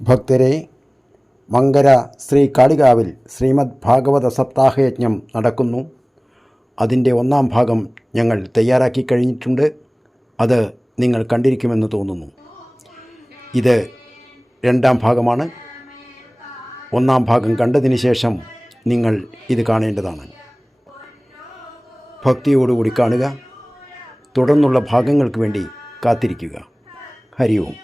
ഭക്തരെ, മങ്കര ശ്രീ കാളികാവിൽ ശ്രീമദ് ഭാഗവത സപ്താഹയജ്ഞം നടക്കുന്നു. അതിൻ്റെ 1-ാം ഭാഗം ഞങ്ങൾ തയ്യാറാക്കി കഴിഞ്ഞിട്ടുണ്ട്. അത് നിങ്ങൾ കണ്ടിരിക്കുമെന്ന് തോന്നുന്നു. ഇത് 2-ാം ഭാഗമാണ്. 1-ാം ഭാഗം കണ്ടതിന് ശേഷം നിങ്ങൾ ഇത് കാണേണ്ടതാണ്. ഭക്തിയോടുകൂടി കാണുക. തുടർന്നുള്ള ഭാഗങ്ങൾക്ക് വേണ്ടി കാത്തിരിക്കുക. ഹരി ഓം.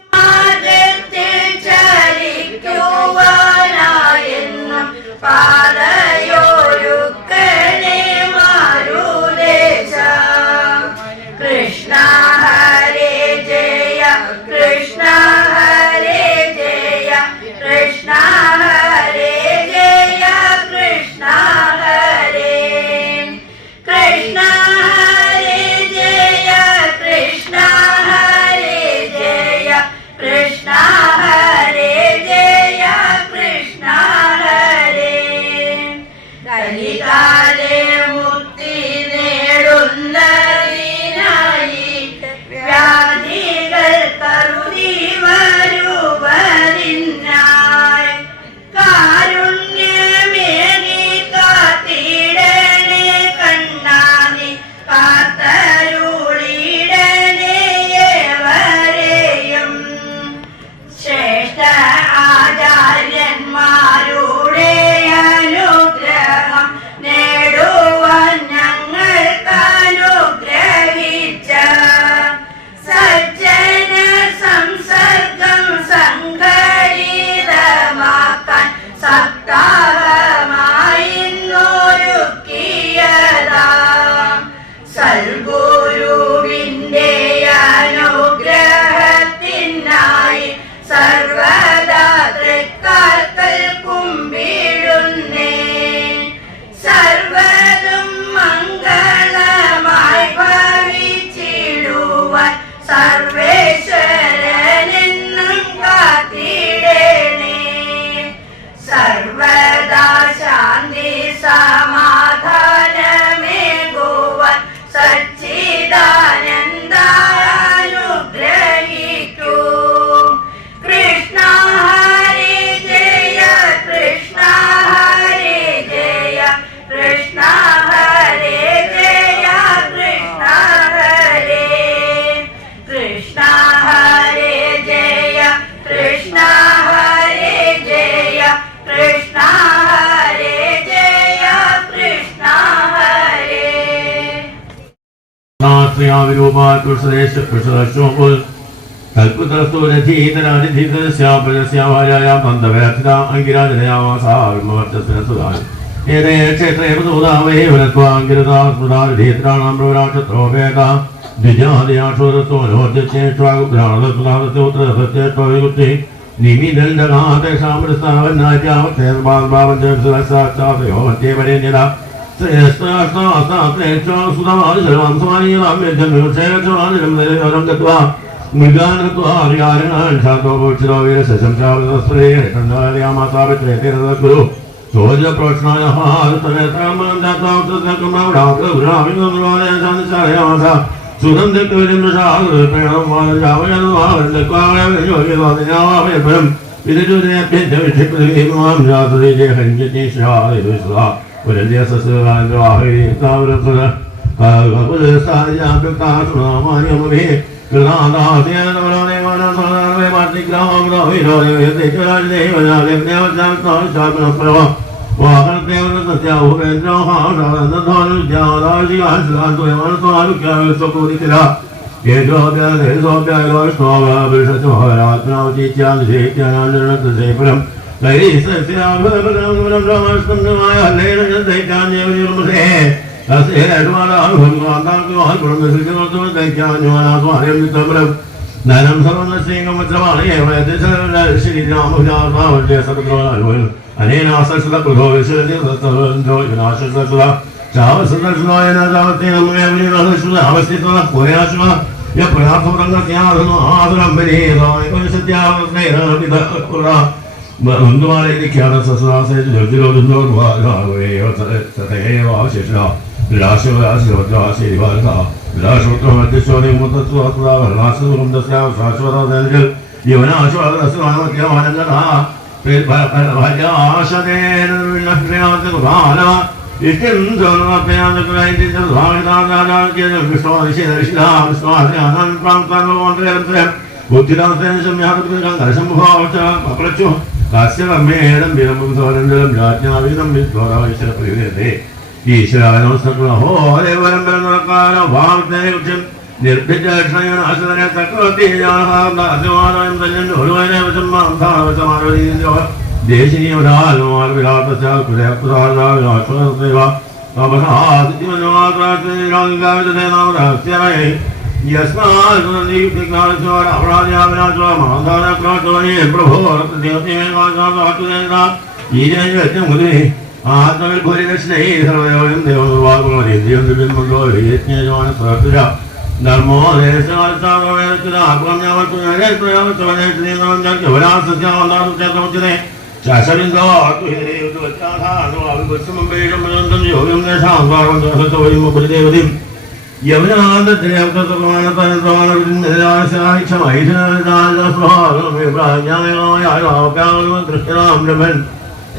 നിർഭിജക്ഷണനെ ചക്രവർത്തിയാദ്യമാനം തന്നെ ഒരുവനെ ധർമ്മോ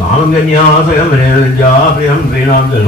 കാമകന്യാസയം ശ്രീനാം കിം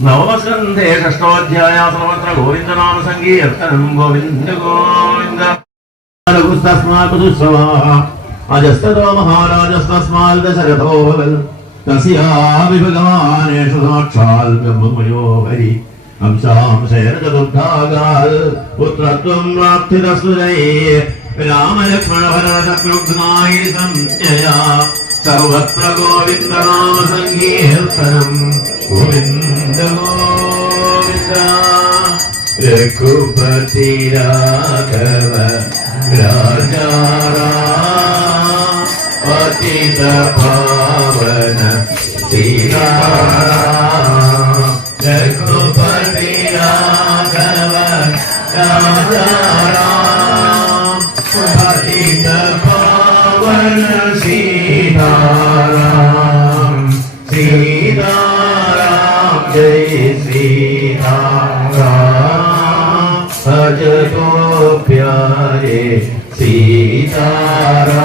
നവമസ്കന്ധേ ഷഷ്ടോധ്യായ സർവത്ര ഗോവിന്ദനാമ സങ്കീർത്തനം ഗോവിന്ദ ഗോവിന്ദ അജസ്തോ മഹാരാജസ്തസ്മാൽ ദശരഥോ തസ്യാപി ഭഗവാനേഷു സാക്ഷാൽ ബ്രഹ്മമയോ ഹരി ഹംസാംശേർജതുർഭാഗാൽ പുത്രത്വം പ്രാപ്തിതസ്തുതൈ രാമലക്ഷ്മണഭരതശത്രുഘ്നായി സംജ്ഞയാ സർവത്ര ഗോവിന്ദനാമ സങ്കീർത്തനം ഗോവിന്ദ ഗോവിന്ദ രഘുപതി രാഘവ രാജാ പതിത പാവന ശ്രീരാം രഘുപതി രാഘവ രാജാ പതിത പാവന സീതാരാം സീതാരാം ജയ സീതാരാം ഭജ ഗോ പ്യാരെ സീതാരാം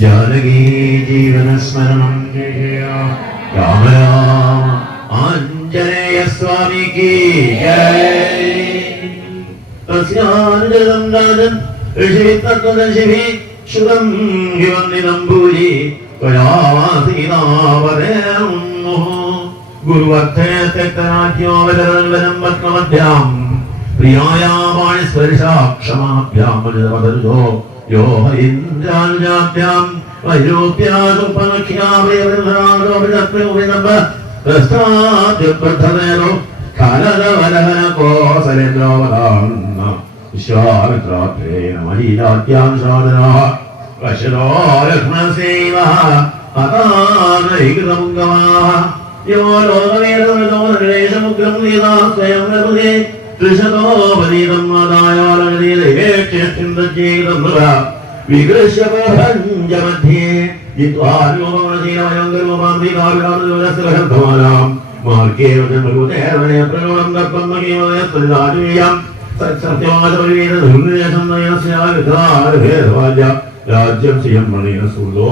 ജാനകി ജീവന സ്മരണം രാമ രാമ ആഞ്ജനേയ സ്വാമിക്ക് ജയ തസ്യാനുജതം രാജൻ ഋഷിവിത്തത്വദശിഭി ശുഭം ഹിവന്ദിനംബൂരി ത്വയാസീതാവതേം ഗുരുവർത്ഥേത്തരാജ്യോവതരവനം പത്മമധ്യാം പ്രിയായാവാണി സ്പർശാക്ഷമാഭ്യാമരുതോ യോ ഹരീന്ദ്രാനുജാഭ്യാം വൈരൂപ്യാസുപനഖ്യാമേവൃതരാഗോപിതത്വവിനമ്പ പ്രസ്ഥാദ്യപ്രഥമേനോ ഖലനവലഹനകോസലേന്ദ്രോവതാന്ന വിശ്വാമിത്രാത്രേണ മഹീരാത്യാം സാധനാ വശരോ ലക്ഷ്മണസേവഃ അതാനൈകൃതമുങ്കമാഃ യോ ലോകവേദമുഗ്രം നീതാ സ്വയം രഘുദേ ത്രിശതോപനീതം മാതായാലീതേക്ഷേതന്നുള്ള വികൃശ്യപഞ്ചമധ്യേ ജിത്വാരൂപമാം മാർക്കേവം കർപ്പമീയം രാജ്യം ചെയ്യാൻ മണിയ സുഖോ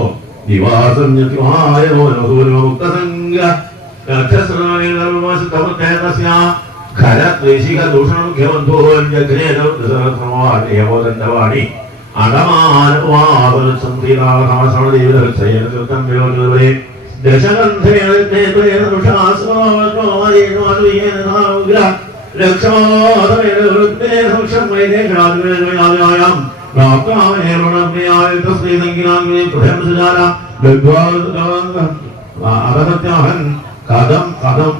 നിവാസം ഖരദ്വേഷികദൂഷണമുഖ്യമന്ത്രോവാണി അടമാനവാദേ അരസത്യാഹൻ കഥം കഥം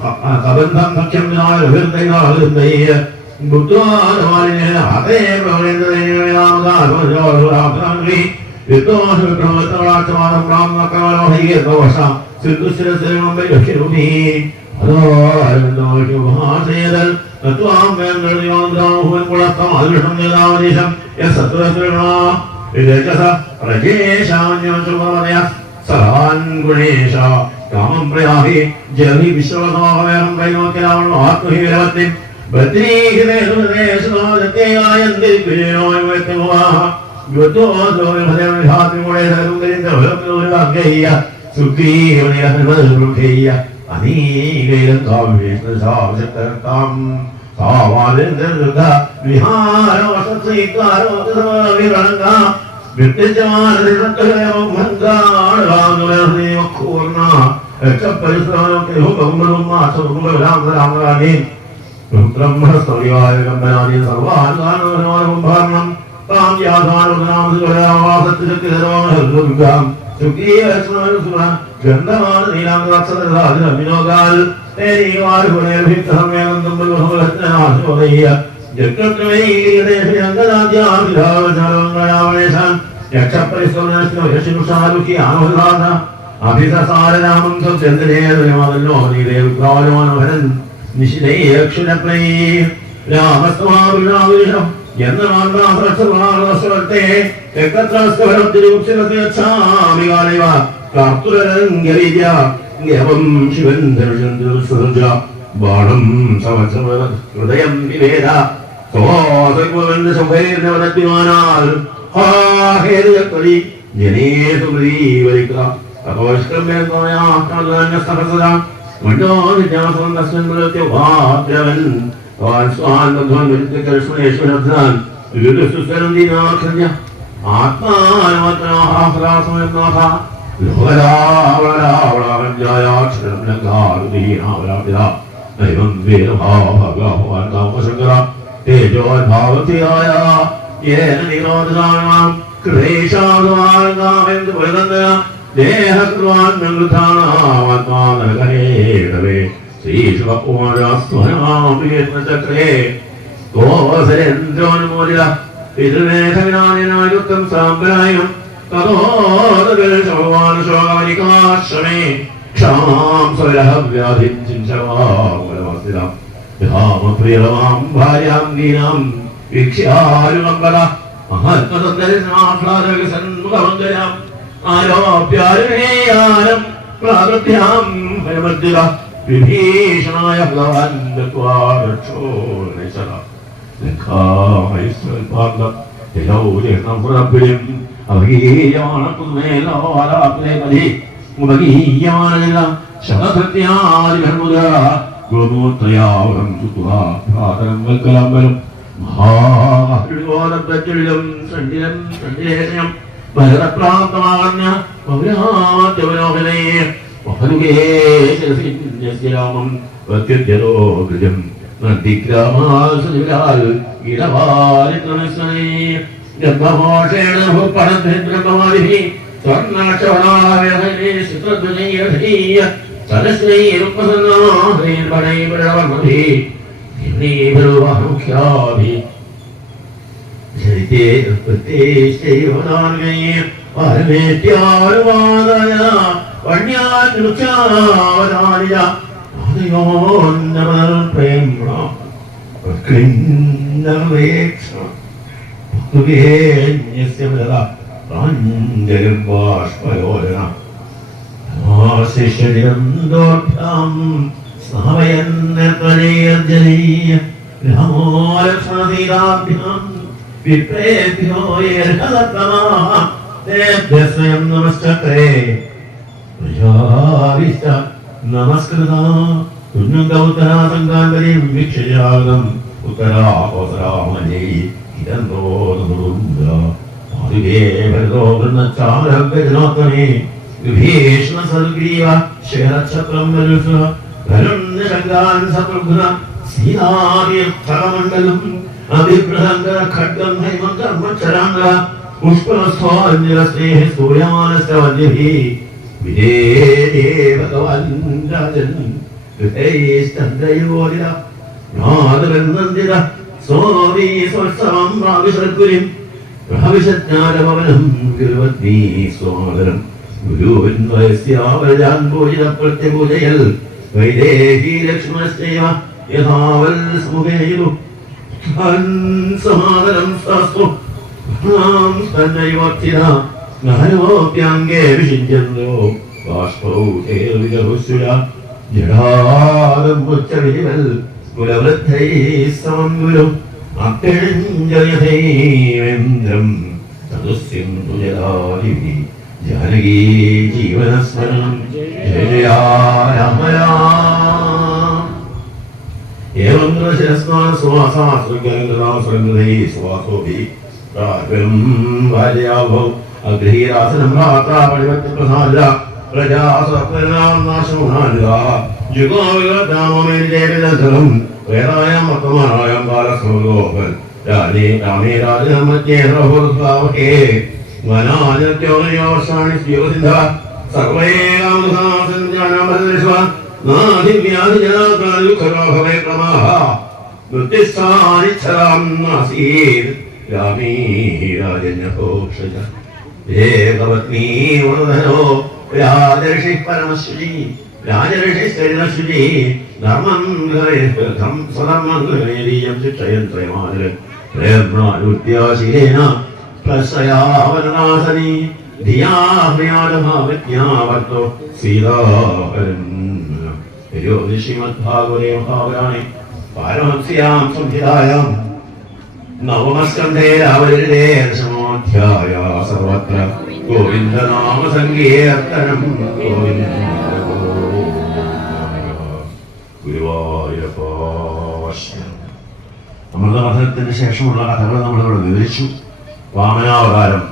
കബന്ധം സഖ്യം ബുദ്ധാരമാലിനെ അതേ ഗുണേശ കാമം പ്രയാഹി ജലി വിശ്വസോഹം പ്രയോക്യരാവണോ ആത്മഹീരവത്തി ബ്രഹ്മസ്തവ്യായ സർവാനുകാരണം താം യാഥാനുഗാം ഗന്ധമാണ് നീലാംഗാൽ അഭിസാരനാമം ചന്ദ്രേതോനോഹരൻ നിശിതേക്ഷണപ്രേ രാമസ്വാവിഷം എന്ന മാർഗത്തെ ശിവൻ ബാണം ഹൃദയം വിവേദ പിതൃമേഖനായനായുക്തം സാമ്പരായം തതോദശോകാശ്രമേ ക്ഷാം സ്വരഹവ്യാധിം ചിഞ്ചവാമലമസ്തിരം യാമപ്രിയമാം ഭാര്യാം ഗീനാം വീക്ഷ്യാരുമംബല മഹാത്മസന്ദർശനാഹ്ലാദസന്മുഖമംഗലം ആരോപ്യാരുണേയാനം പ്രാകൃത്യാം ഭയമർജിത വിഭീഷണായ ഭഗവാൻ ദത്വാ രക്ഷോ നൈസല ലങ്കാമൈസ്വൽപാദം യൗജനപുരപ്പിലും അവഗീയമാണക്കുമേലോലാപ്ലേപതി ഉപഗീയമാനജല ശതസത്യാദികർമുദ ഗോമൂത്രയാവം ചുക്വാ ഭ്രാതരം വൽക്കലമ്പലും മഹാഹൃദോദബ്ദജ്ജലിലും സണ്ഡിലം സണ്ഡിലേശനം ഭരതപ്രാപ്തമാകർണ്യ പൗരാദ്യമനോഹനേ വഹലുകേശരാമം പ്രത്യുദ്യതോ ഗൃജം നന്ദിഗ്രാമാൽ ഇടവാലിത്രമിശ്രേ ഗർഭമോഷേണ പടദ്രബ്രഹ്മവാദിഹി സ്വർണ്ണക്ഷവണാവേഹനേ ചിത്രദ്വനീയധീയ സരസ്വൈരുപസന്നാഹേർവണൈപഴവർമധി ിഭ്യാഭി പരമേത്യാരുവാദയ വണ്യാനുച്ചാവതാരിയ പ്രേംണ നമസ്കൃത ഉന്നതൗത്തരാസംഗാന്തരീം വീക്ഷയാഗം ഉത്തരാപസരാമലേ ഇതന്തോ നൃന്ദ ആദിവേ ഭരതോ വൃന്നച്ചാരഗജനോത്തമേ വിഭീഷണ സദ്ഗ്രീവ ശേരഛത്രം വരുഷ ഭരണ്യരംഗാൻ സത്രുഘ്ന സീതാതീർത്ഥമണ്ഡലം അഭിപ്രഹംഗ ഖഡ്ഗം ഹൈമകർമ്മചരാംഗ പുഷ്പനസ്ഥോഞ്ജലസ്നേഹ സൂര്യാനശ്ച വന്യഭി വിജയേ ഭഗവാൻ രാജൻ ഹൃദയസ്തന്ത്രയോരിത നാദവന്ദിത സോദീ സ്വത്സവം പ്രാവിശർക്കുരിം പ്രാവിശജ്ഞാനഭവനം ഗുരുവത്നീ സ്വാദരം ഗുരുവിന്വയസ്യാവരജാൻ പൂജിത പ്രത്യപൂജയൽ വൈദേഹി ലക്ഷ്മണസ്നേഹ യഥാവൽ സമുഖേതു സമാദരം ശാസ്തു തന്നൈവർത്തിന ജ്ഞാനോപ്യാംഗേ വിഷിഞ്ചന്തോ ബാഷ്പൗഷേർവിജഹുസുര ജഡാദം ഉച്ചവിവൽ കുലവൃദ്ധൈ സമം ഗുരു അക്ഷിഞ്ചയതൈവേന്ദ്രം തദുസ്യം തുജലാലിവി ജാനകീ ജീവനസ്മരണം ജയ രാമ രാം ഏവം ശിരസ്നാന സുവാസാസ്വംഗരംഗൃതൈ സുവാസോഭി പ്രാഗം ഭാര്യാഭൗ അഗ്രഹീരാസനം രാത്രാപരിവർത്തിപ്രസാദ പ്രജാസനാശോഹാനിത ജുഗോവിഗതാമേരിദേവിദം വേദായം വർത്തമാനായം കാലസ്മൃതോപൻ രാജേ രാമേ രാജനമത്യേന്ദ്രഭൂർഭാവകേ വനാജത്യോർഷാണി സ്യൂസിന്ധ സർവേ കാമധാസഞ്ജാനമൽവിശ്വ നാദിവ്യാധിജനാകാലുഖരോഭവേ ക്രമാഹ വൃത്തിസ്ഥാനിച്ഛരാം നാസീത് രാമേ രാജന്യഘോഷജ ഏകപത്നീ വൃധനോ രാജർഷി പരമശുചി രാജർഷി ശരീരശുചി ധർമ്മം സ്വധർമ്മം ശിക്ഷയൻ ത്രയമാതിരൻ പ്രയത്നാനുത്യാശീലേന പ്രസയാവരണാസനി ധിയാഭ്യാജഭാവജ്ഞാവർത്തോ സീതാഹരൻ ശ്രീമദ്ഭാഗവതേ മഹാപുരാണേ പാരമഹംസ്യാം സംഹിതായാം നവമസ്കന്ധേ രാവലേ ദശമോധ്യായ സർവത്ര ഗോവിന്ദനാമ സങ്കീർത്തനം ഗോവിന്ദ ഗുരുവായൂരപ്പ. അമൃതമഥനത്തിന് ശേഷമുള്ള കഥകൾ നമ്മളിവിടെ വിവരിച്ചു. വാമനാവതാരം,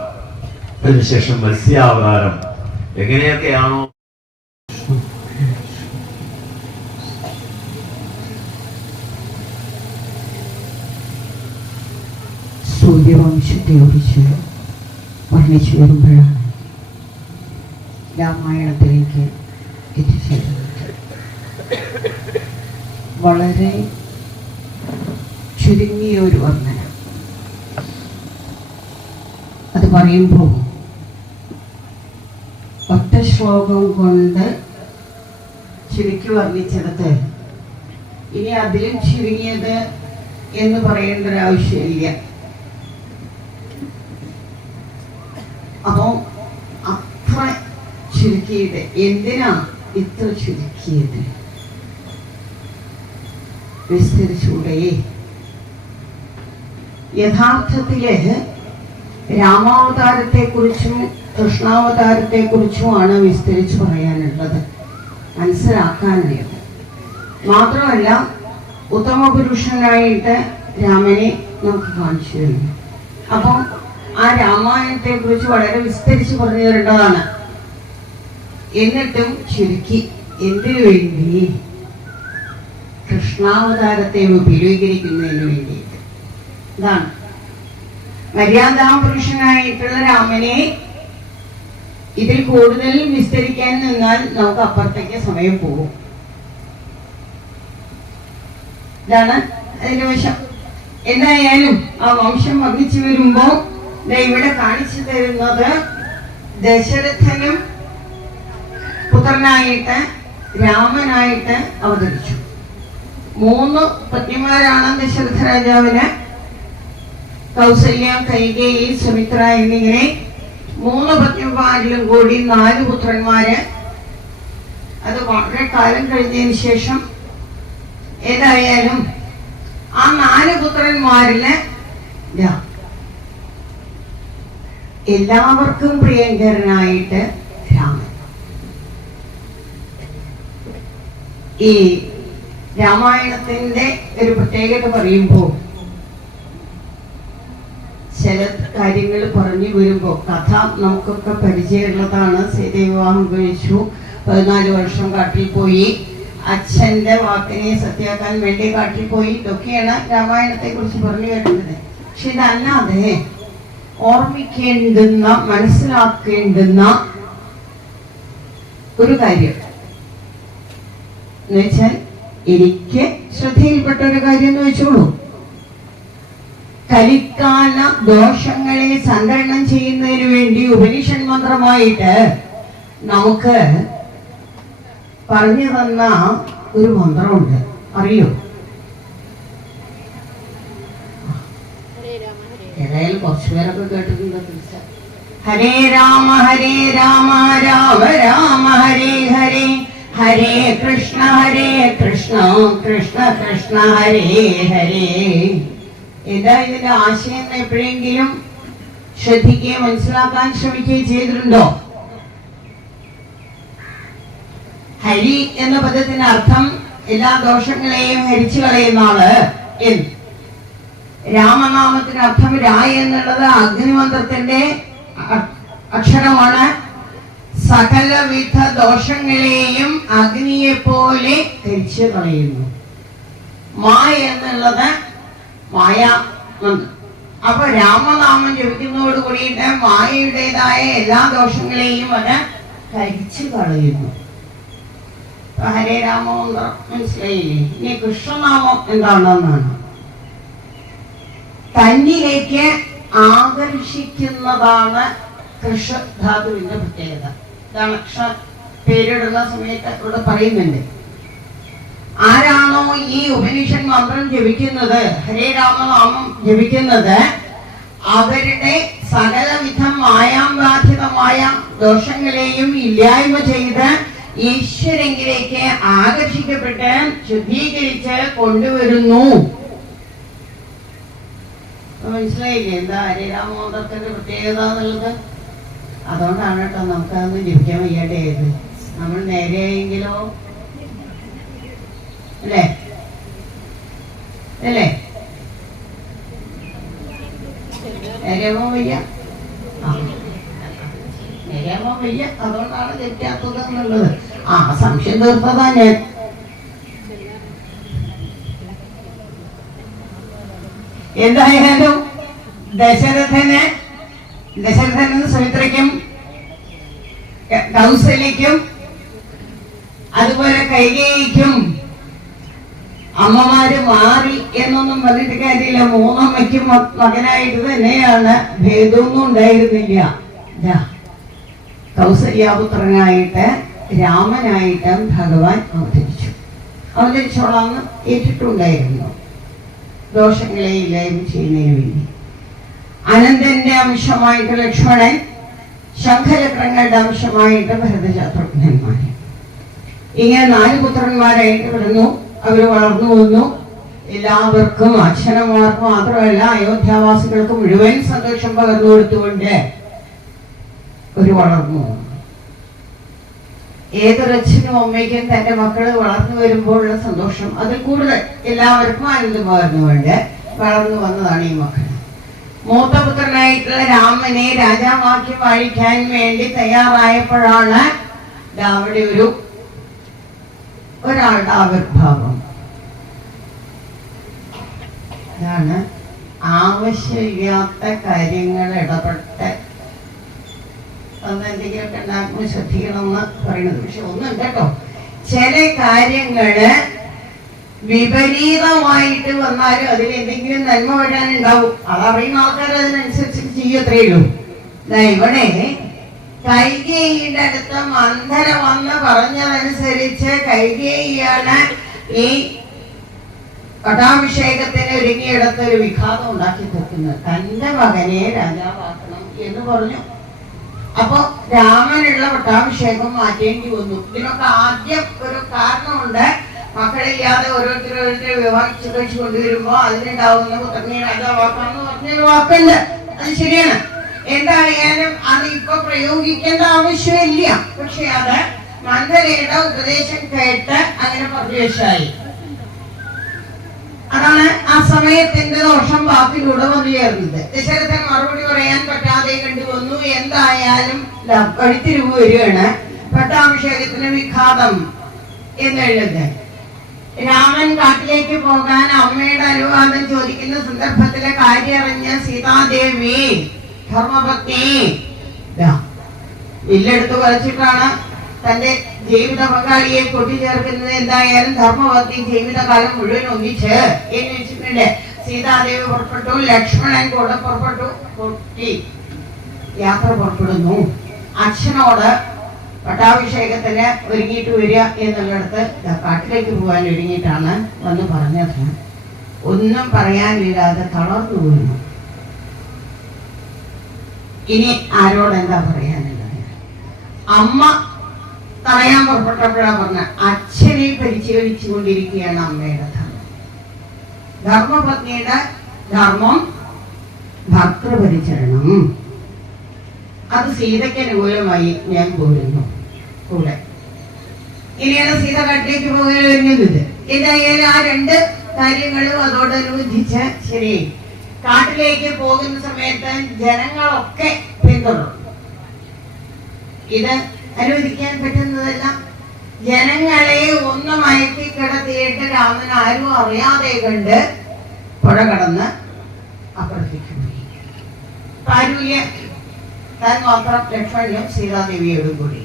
അതിനുശേഷം മത്സ്യാവതാരം, എങ്ങനെയൊക്കെയാണോ സൂര്യവംശത്തെക്കുറിച്ച് വർണ്ണിച്ചു വരുമ്പോഴാണ് രാമായണത്തിലേക്ക് എത്തിച്ചേരുന്നത്. വളരെ ചുരുങ്ങിയ ഒരു വർണ്ണന. അത് പറയുമ്പോൾ ഒറ്റ ശ്ലോകം കൊണ്ട് ചുരുക്കി വർണ്ണിച്ചെടുത്ത് ഇനി അതിലും ചുരുങ്ങിയത് എന്ന് പറയേണ്ട ഒരു ആവശ്യമില്ല. അപ്പോൾ അത്ര ചുരുക്കിയത് എന്തിനാ ഇത്ര ചുരുക്കിയത്? വിസ്തരിച്ചൂടെ? യഥാർത്ഥത്തില് രാമാവതാരത്തെക്കുറിച്ചും കൃഷ്ണാവതാരത്തെക്കുറിച്ചുമാണ് വിസ്തരിച്ച് പറയാനുള്ളത്, മനസ്സിലാക്കാനായിട്ട്. മാത്രമല്ല ഉത്തമ പുരുഷനായിട്ട് രാമനെ നമുക്ക് കാണിച്ചു തരുന്നു. അപ്പം ആ രാമായണത്തെ കുറിച്ച് വളരെ വിസ്തരിച്ച് പറഞ്ഞു തരേണ്ടതാണ്. എന്നിട്ടും ചുരുക്കി എന്തിനു വേണ്ടി? കൃഷ്ണാവതാരത്തെ വിപുലീകരിക്കുന്നതിന് വേണ്ടിയിട്ട്. ഇതാണ് മര്യാദാ പുരുഷനായിട്ടുള്ള രാമനെ ഇതിൽ കൂടുതൽ വിസ്തരിക്കാൻ നിന്നാൽ നമുക്ക് അപ്പുറത്തേക്ക് സമയം പോകും. ഇതാണ് അതിന്റെ വശം. എന്തായാലും ആ വംശം വഹിച്ചു വരുമ്പോ ഇവിടെ കാണിച്ചു തരുന്നത് ദശരഥനും പുത്രനായിട്ട് രാമനായിട്ട് അവതരിച്ചു. 3 പത്നിമാരാണ് ദശരഥ രാജാവിന്. കൗസല്യ, കൈകേയി, സുമിത്ര എന്നിങ്ങനെ 3 പത്നിമാരിലും കൂടി 4 പുത്രന്മാര്. അത് വളരെ കാലം കഴിഞ്ഞതിന് ശേഷം ഏതായാലും ആ 4 പുത്രന്മാരില് എല്ലാവർക്കും പ്രിയങ്കരനായിട്ട് രാമൻ. ഈ രാമായണത്തിന്റെ ഒരു പ്രത്യേകത പറയുമ്പോൾ ചില കാര്യങ്ങൾ പറഞ്ഞു വരുമ്പോൾ കഥ നമുക്കൊക്കെ പരിചയമുള്ളതാണ്. സീതവിവാഹം കഴിച്ചു, 14 വർഷം കാട്ടിൽ പോയി, അച്ഛന്റെ വാക്കിനെ സത്യാക്കാൻ വേണ്ടി കാട്ടിൽ പോയി. ഇതൊക്കെയാണ് രാമായണത്തെ കുറിച്ച് പറഞ്ഞു കേട്ടത്. പക്ഷെ ഇതല്ലാതെ ഓർമ്മിക്കേണ്ടുന്ന, മനസ്സിലാക്കേണ്ടുന്ന ഒരു കാര്യം എന്ന് വെച്ചാൽ, എനിക്ക് ശ്രദ്ധയിൽപ്പെട്ട ഒരു കാര്യം എന്ന് വെച്ചോളൂ, കലിക്കാല ദോഷങ്ങളെ സംവരണം ചെയ്യുന്നതിന് വേണ്ടി ഉപനിഷത് മന്ത്രമായിട്ട് നമുക്ക് പറഞ്ഞു തന്ന ഒരു മന്ത്രമുണ്ട്. അറിയോ? ഏതായാലും കുറച്ചു പേരൊക്കെ കേട്ടിട്ടുണ്ട്. ഹരേ രാമ രാമ രാമ ഹരേ ഹരേ, ഹരേ കൃഷ്ണ കൃഷ്ണ കൃഷ്ണ ഹരേ ഹരേ. ഏതാ ഇതിന്റെ ആശയം എപ്പോഴെങ്കിലും ശ്രദ്ധിക്കുകയും മനസ്സിലാക്കാൻ ശ്രമിക്കുകയും ചെയ്തിട്ടുണ്ടോ? ഹരി എന്ന പദത്തിന്റെ അർത്ഥം എല്ലാ ദോഷങ്ങളെയും ഹരിച്ചു കളയുന്നാള് എന്ന്. രാമനാമത്തിന് അർത്ഥം രായ എന്നുള്ളത് അഗ്നിമന്ത്രത്തിന്റെ അക്ഷരമാണ്. സകലവിധ ദോഷങ്ങളെയും അഗ്നിയെ പോലെ ഹരിച്ചു കളയുന്നു. മായ എന്നുള്ളത് മായ. അപ്പൊ രാമനാമം ജപിക്കുന്നതോട് കൂടിയിട്ട് മായയുടേതായ എല്ലാ ദോഷങ്ങളെയും അത് ഹരിച്ചു കളയുന്നു. ഹരേ രാമമന്ത്രം മനസ്സിലായില്ലേ? ഇനി കൃഷ്ണനാമം എന്താണെന്നാണ്. തന്നിലേക്ക് ആകർഷിക്കുന്നതാണ് കൃഷധാതുവിന്റെ പ്രത്യേകത. ഇതാണ് പേരിടുന്ന സമയത്ത് ഇവിടെ പറയുന്നുണ്ട്. ആരാണോ ഈ ഉപനിഷത് മന്ത്രം ജപിക്കുന്നത്, ഹരേ രാമനാമം ജപിക്കുന്നത്, അവരുടെ സകലവിധം മായാബാധിതമായ ദോഷങ്ങളെയും ഇല്ലായ്മ ചെയ്ത് ഈശ്വരങ്കിലേക്ക് ആകർഷിക്കപ്പെട്ട് ശുദ്ധീകരിച്ച് കൊണ്ടുവരുന്നു. മനസ്സിലായില്ലേ എന്താ ഹരേ രാമമന്ത്രത്തിന്റെ പ്രത്യേകത എന്നുള്ളത്? അതുകൊണ്ടാണ് കേട്ടോ നമുക്കതൊന്നും ജപിക്കാൻ വയ്യാണ്ടായത്. നമ്മൾ നേരെയെങ്കിലോ അല്ലേ അല്ലേ നേരെയാവാൻ വയ്യ. നേരെയാവാൻ വയ്യ, അതുകൊണ്ടാണ് ജപിക്കാത്തത് എന്നുള്ളത്. സംശയം തീർത്തതാ ഞാൻ. എന്തായാലും ദശരഥനും സുമിത്രയ്ക്കും കൗസല്യയ്ക്കും അതുപോലെ കൈകേയിക്കും അമ്മമാര് മാറി എന്നൊന്നും പറഞ്ഞിട്ട് കാര്യമില്ല. 3 അമ്മയ്ക്കും മകനായിട്ട് തന്നെയാണ്. ഭേദമൊന്നും ഉണ്ടായിരുന്നില്ല. കൗസല്യാപുത്രനായിട്ട് രാമനായിട്ട് ഭഗവാൻ അവതരിച്ചോളാന്ന് ഏറ്റിട്ടുണ്ടായിരുന്നു, ദോഷങ്ങളെ ഇല്ലായ്മ ചെയ്യുന്നതിന് വേണ്ടി. അനന്തന്റെ അംശമായിട്ട് ലക്ഷ്മണൻ, ശംഖചക്രങ്ങളുടെ അംശമായിട്ട് ഭരതശത്രുഘ്നന്മാര്, ഇങ്ങനെ 4 പുത്രന്മാരായിട്ട് വരുന്നു. അവർ വളർന്നു വന്നു. എല്ലാവർക്കും, അച്ഛനമാർക്ക് മാത്രമല്ല അയോധ്യാവാസികൾക്ക് മുഴുവൻ സന്തോഷം പകർന്നു കൊടുത്തുകൊണ്ട് ഒരു വളർന്നു. ഏതൊരച്ഛനും അമ്മയ്ക്കും തന്റെ മക്കള് വളർന്നു വരുമ്പോഴുള്ള സന്തോഷം അതിൽ കൂടുതൽ എല്ലാവർക്കും ആനന്ദം പകർന്നുകൊണ്ട് വളർന്നു വന്നതാണ് ഈ മക്കൾ. മൂത്തപുത്രനായിട്ടുള്ള രാമനെ രാജാവാക്കി വാഴിക്കാൻ വേണ്ടി തയ്യാറായപ്പോഴാണ് അവിടെ ഒരാളുടെ ആവിർഭാവം. അതാണ് ആവശ്യമില്ലാത്ത കാര്യങ്ങൾ ഇടപെട്ട് എന്തെങ്കിലുമൊക്കെ ഉണ്ടാക്കുമ്പോൾ ശ്രദ്ധിക്കണം എന്ന് പറയുന്നത്. പക്ഷെ ഒന്നുണ്ട് കേട്ടോ, ചില കാര്യങ്ങള് വിപരീതമായിട്ട് വന്നാലും അതിൽ എന്തെങ്കിലും നന്മ വരാനുണ്ടാവും. അതറിയുന്ന ആൾക്കാർ അതിനനുസരിച്ച് ചെയ്യത്രേ ഉള്ളൂ. ഇവിടെ കൈകേയിയുടെ അടുത്ത് മന്ധര വന്ന് പറഞ്ഞതനുസരിച്ച് കൈകേയിയാണ് ഈ പട്ടാഭിഷേകത്തിന് ഒരുങ്ങിയിടത്ത് ഒരു വിഘാതം ഉണ്ടാക്കി തീർക്കുന്നത്. തന്റെ മകനെ രാജാവാക്കണം എന്ന് പറഞ്ഞു. അപ്പൊ രാമനുള്ള പട്ടാഭിഷേകം മാറ്റേണ്ടി വന്നു. ഇതിനൊക്കെ ആദ്യം ഒരു കാരണമുണ്ട്. മക്കളില്ലാതെ ഓരോരുത്തരോരുത്തരെ വിവാഹിച്ചു കഴിച്ചു കൊണ്ടുവരുമ്പോ അതിലുണ്ടാവുന്ന പുത്രനെ രാജാവാക്കാന്ന് പറഞ്ഞൊരു വാക്കുണ്ട്. അത് ശരിയാണ്. എന്തായാലും അത് ഇപ്പൊ പ്രയോഗിക്കേണ്ട ആവശ്യമില്ല. പക്ഷെ അത് മന്ദരയുടെ ഉപദേശം കേട്ട് അങ്ങനെ പറഞ്ഞു വെച്ചായി. അതാണ് ആ സമയത്തിന്റെ ദോഷം വാക്കിലൂടെ വന്നു ചേർന്നത്. ദശരഥൻ മറുപടി പറയാൻ പറ്റാതെ കണ്ടുവന്നു. എന്തായാലും വഴിത്തിരിവ് വരികയാണ്. പട്ടാഭിഷേകത്തിന് വിഘാതം എന്നുള്ളത്. രാമൻ കാട്ടിലേക്ക് പോകാൻ അമ്മയുടെ അനുവാദം ചോദിക്കുന്ന സന്ദർഭത്തിലെ കാര്യം അറിഞ്ഞ സീതാദേവി ധർമ്മപത്നി വില്ലെടുത്ത് വരച്ചിട്ടാണ് തന്റെ ജീവിത പങ്കാളിയെ കൂട്ടിച്ചേർക്കുന്നത്. എന്തായാലും ധർമ്മപത്നി ജീവിതകാലം മുഴുവൻ ഒന്നിച്ച് എന്ന് വെച്ചിട്ടുണ്ട്. സീതാദേവി പുറപ്പെട്ടു, ലക്ഷ്മണൻ കൂടെ പുറപ്പെട്ടു. കുട്ടി യാത്ര പുറപ്പെടുന്നു. അച്ഛനോട് പട്ടാഭിഷേകത്തിന് ഒരുങ്ങിയിട്ട് വരിക എന്നുള്ളിടത്ത് കാട്ടിലേക്ക് പോകാൻ ഒരുങ്ങിയിട്ടാണ് വന്ന് പറഞ്ഞത്. ഒന്നും പറയാനില്ലാതെ തളർന്നു വീണു. ഇനി ആരോടെന്താ പറയാനുള്ളത്? അമ്മ തടയാൻ പുറപ്പെട്ടപ്പോഴാ പറഞ്ഞ അച്ഛനെ പരിചയിച്ചു കൊണ്ടിരിക്കുകയാണ് അമ്മയുടെ ധർമ്മം. ധർമ്മപത്നിയുടെ ധർമ്മം ഭർത്തൃപരിചരണം. അത് സീതയ്ക്ക് അനുകൂലമായി ഞാൻ പോരുന്നു കൂടെ. ഇനിയാണ് സീത കാട്ടിലേക്ക് പോകാൻ വരുന്നത്. എന്തായാലും ആ രണ്ട് കാര്യങ്ങളും അതോടനുബന്ധിച്ച് ശരി. കാട്ടിലേക്ക് പോകുന്ന സമയത്ത് ജനങ്ങളൊക്കെ പിന്തുടരും. ഇത് അനുവദിക്കാൻ പറ്റുന്നതല്ല. ജനങ്ങളെ ഒന്ന് മയക്കി കിടത്തിയിട്ട് രാമൻ ആരും അറിയാതെ കണ്ട് പുഴ കടന്ന് അപ്പുറത്തേക്ക് പോയി. ആരുമില്ല, താൻ മാത്രം ലക്ഷ്മണനും സീതാദേവിയോടും കൂടി